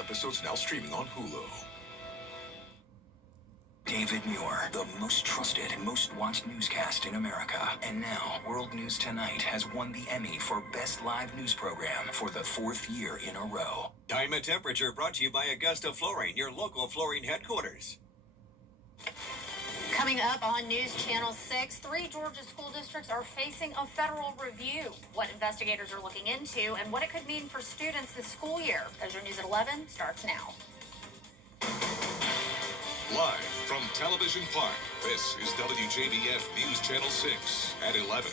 episodes now streaming on Hulu. David Muir, the most trusted, most watched newscast in America. And now, World News Tonight has won the Emmy for Best Live News Program for the 4th year in a row. Time and Temperature brought to you by Augusta Flooring, your local flooring headquarters. Coming up on News Channel 6, 3 Georgia school districts are facing a federal review. What investigators are looking into and what it could mean for students this school year. Azure News at 11 starts now. Live from Television Park, this is WJBF News Channel 6 at 11.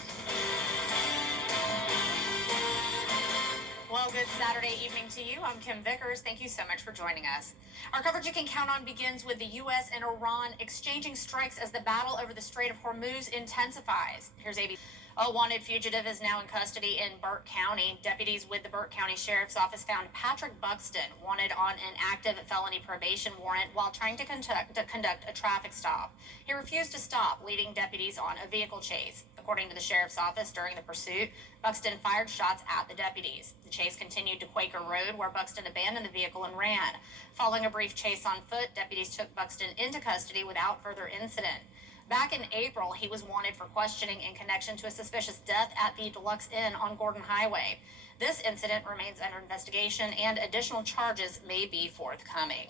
Well, good Saturday evening to you. I'm Kim Vickers. Thank you so much for joining us. Our coverage you can count on begins with the U.S. and Iran exchanging strikes as the battle over the Strait of Hormuz intensifies. Here's ABC. A wanted fugitive is now in custody in Burke County. Deputies with the Burke County Sheriff's Office found Patrick Buxton wanted on an active felony probation warrant while trying to conduct a traffic stop. He refused to stop, leading deputies on a vehicle chase. According to the Sheriff's Office, during the pursuit, Buxton fired shots at the deputies. The chase continued to Quaker Road, where Buxton abandoned the vehicle and ran. Following a brief chase on foot, deputies took Buxton into custody without further incident. Back in April, he was wanted for questioning in connection to a suspicious death at the Deluxe Inn on Gordon Highway. This incident remains under investigation and additional charges may be forthcoming.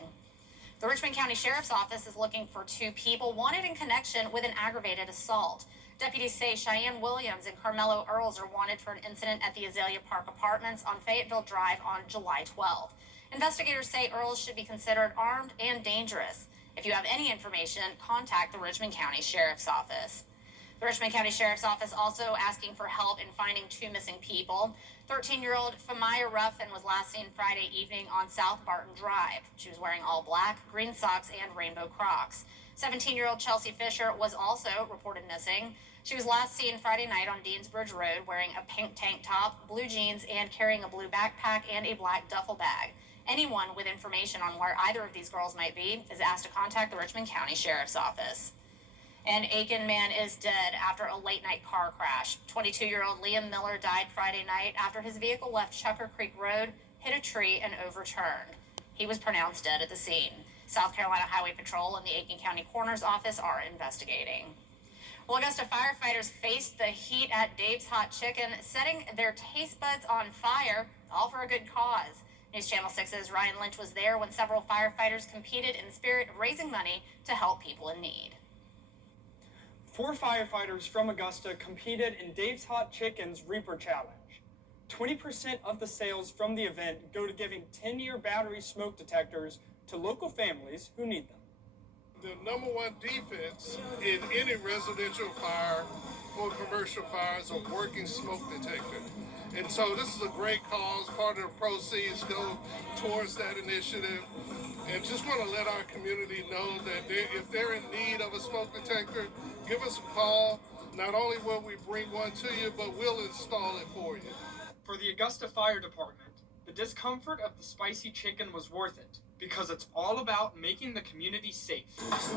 The Richmond County Sheriff's Office is looking for 2 people wanted in connection with an aggravated assault. Deputies say Cheyenne Williams and Carmelo Earls are wanted for an incident at the Azalea Park Apartments on Fayetteville Drive on July 12th. Investigators say Earls should be considered armed and dangerous. If you have any information, contact the Richmond County Sheriff's Office. The Richmond County Sheriff's Office also asking for help in finding 2 missing people. 13-year-old Famaya Ruffin was last seen Friday evening on South Barton Drive. She was wearing all black, green socks, and rainbow Crocs. 17-year-old Chelsea Fisher was also reported missing. She was last seen Friday night on Deansbridge Road wearing a pink tank top, blue jeans, and carrying a blue backpack and a black duffel bag. Anyone with information on where either of these girls might be is asked to contact the Richmond County Sheriff's Office. An Aiken man is dead after a late-night car crash. 22-year-old Liam Miller died Friday night after his vehicle left Chucker Creek Road, hit a tree, and overturned. He was pronounced dead at the scene. South Carolina Highway Patrol and the Aiken County Coroner's Office are investigating. Well, Augusta firefighters faced the heat at Dave's Hot Chicken, setting their taste buds on fire, all for a good cause. News Channel 6's Ryan Lynch was there when several firefighters competed in the spirit of raising money to help people in need. 4 firefighters from Augusta competed in Dave's Hot Chicken's Reaper Challenge. 20% of the sales from the event go to giving 10-year battery smoke detectors to local families who need them. The number one defense in any residential fire or commercial fire is a working smoke detector. And so this is a great cause. Part of the proceeds go towards that initiative. And just want to let our community know that if they're in need of a smoke detector, give us a call. Not only will we bring one to you, but we'll install it for you. For the Augusta Fire Department, the discomfort of the spicy chicken was worth it because it's all about making the community safe.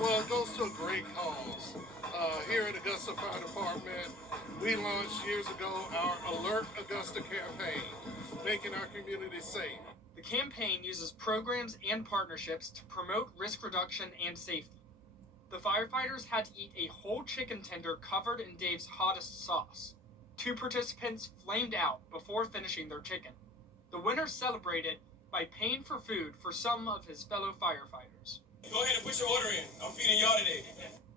Well, it goes to a great cause. Here at Augusta Fire Department, we launched years ago our Alert Augusta campaign, making our community safe. The campaign uses programs and partnerships to promote risk reduction and safety. The firefighters had to eat a whole chicken tender covered in Dave's hottest sauce. 2 participants flamed out before finishing their chicken. The winner celebrated by paying for food for some of his fellow firefighters. Go ahead and put your order in. I'm feeding y'all today.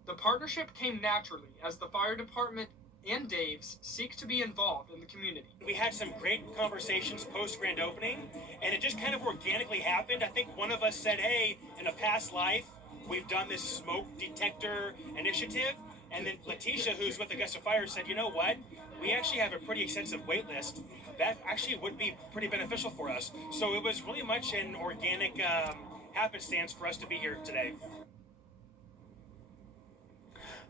The partnership came naturally as the fire department and Dave's seek to be involved in the community. We had some great conversations post-grand opening, and it just kind of organically happened. I think one of us said, hey, in a past life, we've done this smoke detector initiative. And then Letitia, who's with Augusta Fire, said, you know what? We actually have a pretty extensive wait list. That actually would be pretty beneficial for us. So it was really much an organic happenstance for us to be here today.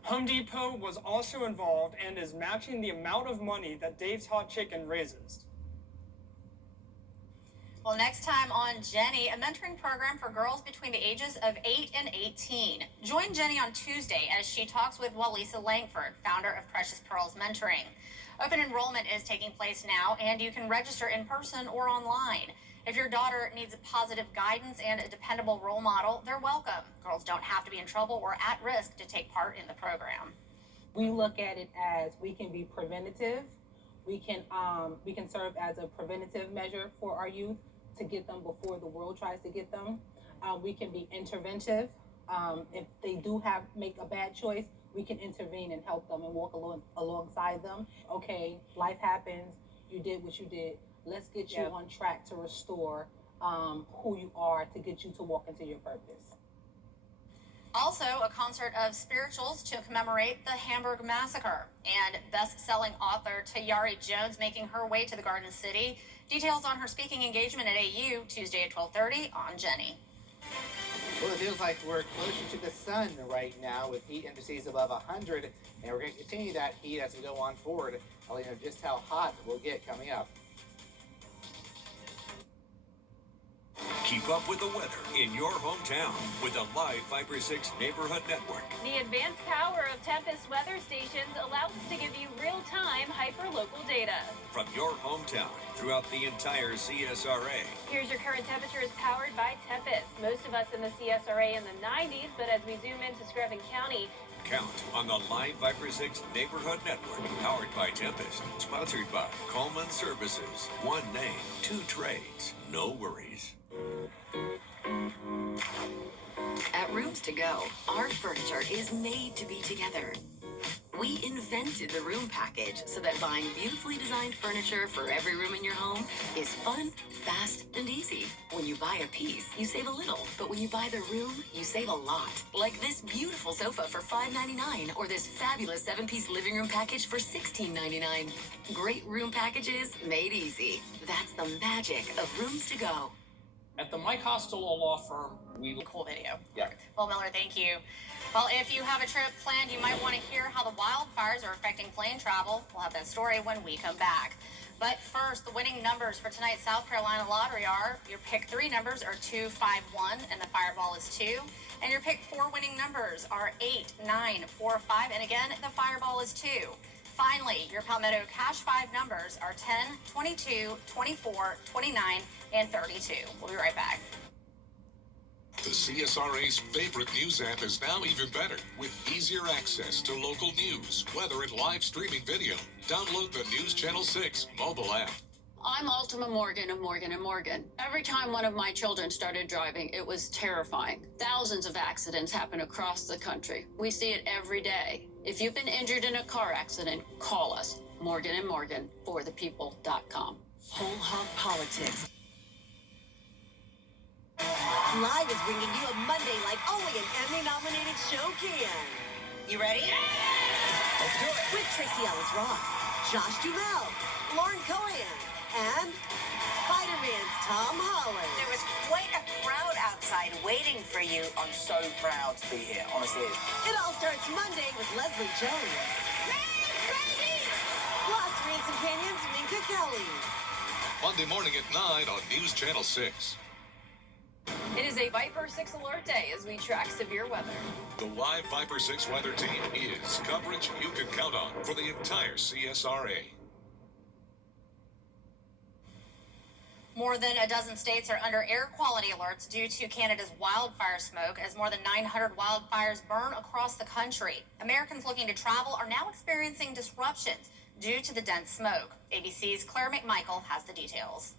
Home Depot was also involved and is matching the amount of money that Dave's Hot Chicken raises. Well, next time on Jenny, a mentoring program for girls between the ages of 8 and 18. Join Jenny on Tuesday as she talks with Walisa Langford, founder of Precious Pearls Mentoring. Open enrollment is taking place now, and you can register in person or online. If your daughter needs positive guidance and a dependable role model, they're welcome. Girls don't have to be in trouble or at risk to take part in the program. We look at it as we can be preventative. We can serve as a preventative measure for our youth to get them before the world tries to get them. We can be interventive. If they do make a bad choice, we can intervene and help them and walk alongside them. Okay, life happens. You did what you did. Let's get you on track to restore who you are, to get you to walk into your purpose. Also, a concert of spirituals to commemorate the Hamburg Massacre, and best-selling author Tayari Jones making her way to the Garden City. Details on her speaking engagement at AU Tuesday at 12:30 on Jenny. Well, it feels like we're closer to the sun right now with heat indices above 100, and we're going to continue that heat as we go on forward. I'll let you know just how hot we'll get coming up. Keep up with the weather in your hometown with the Live Viper 6 Neighborhood Network. The advanced power of Tempest weather stations allows us to give you real-time hyper-local data. From your hometown throughout the entire CSRA. Here's your current temperatures powered by Tempest. Most of us in the CSRA in the 90s, but as we zoom into Screven County, Count on the Live Viper 6 Neighborhood Network, powered by Tempest, sponsored by Coleman Services. One name, two trades, no worries. At Rooms to Go, our furniture is made to be together. We invented the room package so that buying beautifully designed furniture for every room in your home is fun, fast, and easy. When you buy a piece, you save a little, but when you buy the room, you save a lot. Like this beautiful sofa for $5.99 or this fabulous 7-piece living room package for $16.99. Great room packages made easy. That's the magic of Rooms to Go. At the Mike Costello Law Firm, Cool video. Yeah. Well, Miller, thank you. Well, if you have a trip planned, you might want to hear how the wildfires are affecting plane travel. We'll have that story when we come back. But first, the winning numbers for tonight's South Carolina lottery are: your pick 3 numbers are 2, 5, 1, and the Fireball is 2. And your pick 4 winning numbers are 8, 9, 4, 5, and again, the Fireball is 2. Finally, your Palmetto Cash 5 numbers are 10, 22, 24, 29, and 32. We'll be right back. The CSRA's favorite news app is now even better, with easier access to local news, weather, and live streaming video. Download the News Channel 6 mobile app. I'm Ultima Morgan of Morgan & Morgan. Every time one of my children started driving, it was terrifying. Thousands of accidents happen across the country. We see it every day. If you've been injured in a car accident, call us. Morgan & Morgan, forthepeople.com. Whole hog politics. Live is bringing you a Monday like only an Emmy-nominated show can. You ready? Let's do it. With Tracy Ellis Ross, Josh Duhamel, Lauren Cohan, and Spider-Man's Tom Holland. There was quite a crowd outside waiting for you. I'm so proud to be here, honestly. It all starts Monday with Leslie Jones. Plus, Ransom Canyon's Minka Kelly. Monday morning at 9 on News Channel 6. it is a Viper 6 alert day as we track severe weather. The live Viper 6 weather team is coverage you can count on for the entire CSRA. More than a dozen states are under air quality alerts due to Canada's wildfire smoke as more than 900 wildfires burn across the country. Americans looking to travel are now experiencing disruptions due to the dense smoke. ABC's Claire McMichael has the details.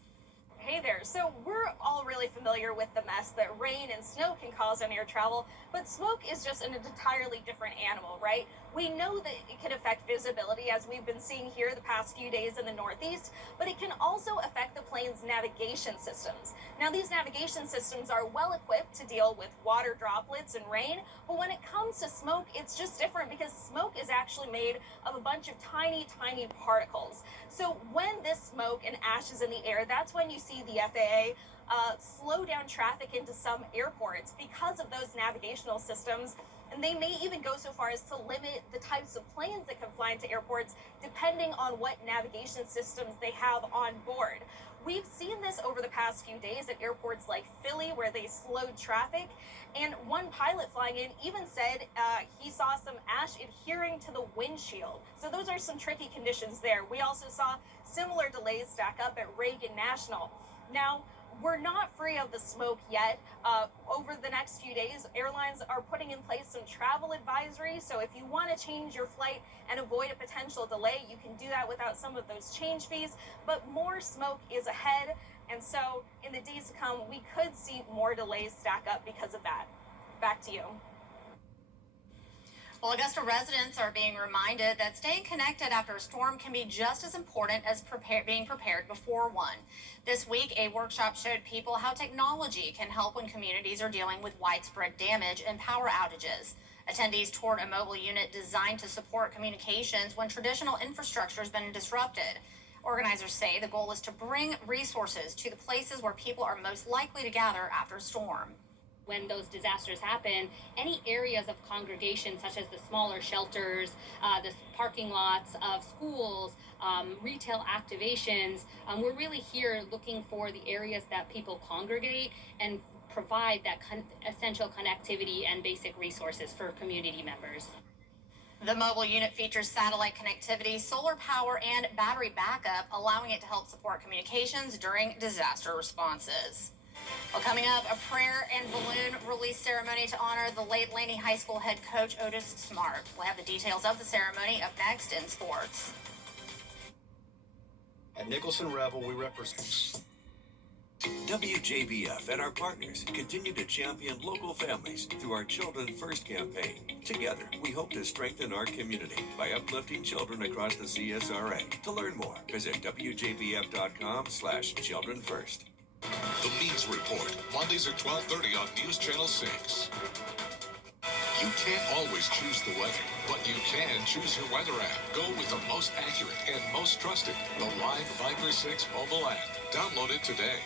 Hey there. So we're all really familiar with the mess that rain and snow can cause on air travel, but smoke is just an entirely different animal, right? We know that it can affect visibility, as we've been seeing here the past few days in the Northeast, but it can also affect the plane's navigation systems. Now, these navigation systems are well equipped to deal with water droplets and rain, but when it comes to smoke, it's just different because smoke is actually made of a bunch of tiny, tiny particles. So when this smoke and ash is in the air, that's when you see the FAA slow down traffic into some airports because of those navigational systems. And they may even go so far as to limit the types of planes that can fly into airports depending on what navigation systems they have on board. We've seen this over the past few days at airports like Philly, where they slowed traffic. And one pilot flying in even said he saw some ash adhering to the windshield. So those are some tricky conditions there. We also saw similar delays stack up at Reagan National. Now, we're not free of the smoke yet. Over the next few days, airlines are putting in place some travel advisories. So if you want to change your flight and avoid a potential delay, you can do that without some of those change fees. But more smoke is ahead. And so in the days to come, we could see more delays stack up because of that. Back to you. Well, Augusta residents are being reminded that staying connected after a storm can be just as important as being prepared before one. This week, a workshop showed people how technology can help when communities are dealing with widespread damage and power outages. Attendees toured a mobile unit designed to support communications when traditional infrastructure has been disrupted. Organizers say the goal is to bring resources to the places where people are most likely to gather after a storm. When those disasters happen, any areas of congregation, such as the smaller shelters, the parking lots of schools, retail activations, we're really here looking for the areas that people congregate and provide that essential connectivity and basic resources for community members. The mobile unit features satellite connectivity, solar power, and battery backup, allowing it to help support communications during disaster responses. Well, coming up, a prayer and balloon release ceremony to honor the late Laney High School head coach Otis Smart. We'll have the details of the ceremony up next in sports. At Nicholson Revel, we represent WJBF and our partners continue to champion local families through our Children First campaign. Together, we hope to strengthen our community by uplifting children across the CSRA. To learn more, visit WJBF.com/Children First. The Means Report, Mondays at 12:30 on News Channel 6. You can't always choose the weather, but you can choose your weather app. Go with the most accurate and most trusted, the Live Viper 6 mobile app. Download it today.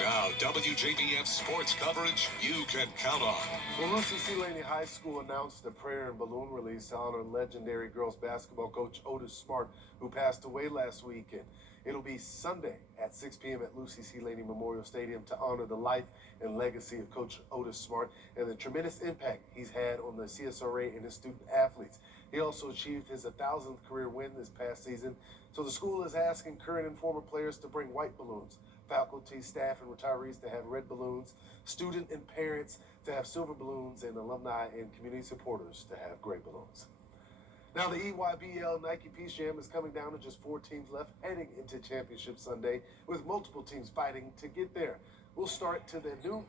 Now, WJBF sports coverage you can count on. Well, Lucy C. Laney High School announced a prayer and balloon release to honor legendary girls basketball coach Otis Smart, who passed away last weekend. It'll be Sunday at 6 p.m. at Lucy C. Laney Memorial Stadium to honor the life and legacy of Coach Otis Smart and the tremendous impact he's had on the CSRA and his student athletes. He also achieved his 1,000th career win this past season. So the school is asking current and former players to bring white balloons, faculty, staff, and retirees to have red balloons, student and parents to have silver balloons, and alumni and community supporters to have gray balloons. Now, the EYBL Nike Peace Jam is coming down to just 4 teams left, heading into Championship Sunday, with multiple teams fighting to get there. We'll start at the noon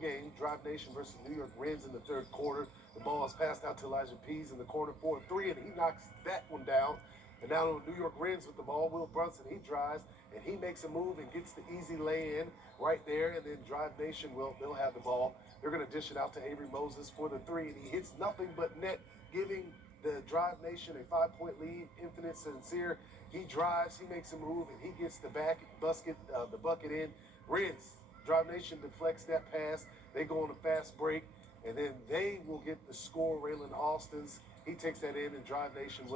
game, Drive Nation versus New York Reds in the third quarter. The ball is passed out to Elijah Pease in the corner for a 3, and he knocks that one down. And now the New York Reds with the ball. Will Brunson, he drives, and he makes a move and gets the easy lay-in right there. And then Drive Nation, they'll have the ball. They're going to dish it out to Avery Moses for the 3, and he hits nothing but net, giving the Drive Nation a 5-point lead. Infinite Sincere, he drives, he makes a move, and he gets the bucket in. Reds, Drive Nation deflects that pass. They go on a fast break, and then they will get the score. Raylan Austin's, he takes that in, and Drive Nation,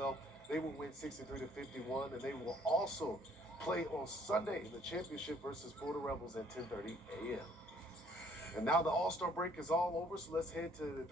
they will win 63-51, and they will also play on Sunday in the championship versus Florida Rebels at 10:30 a.m. And now the All-Star break is all over, so let's head to the 3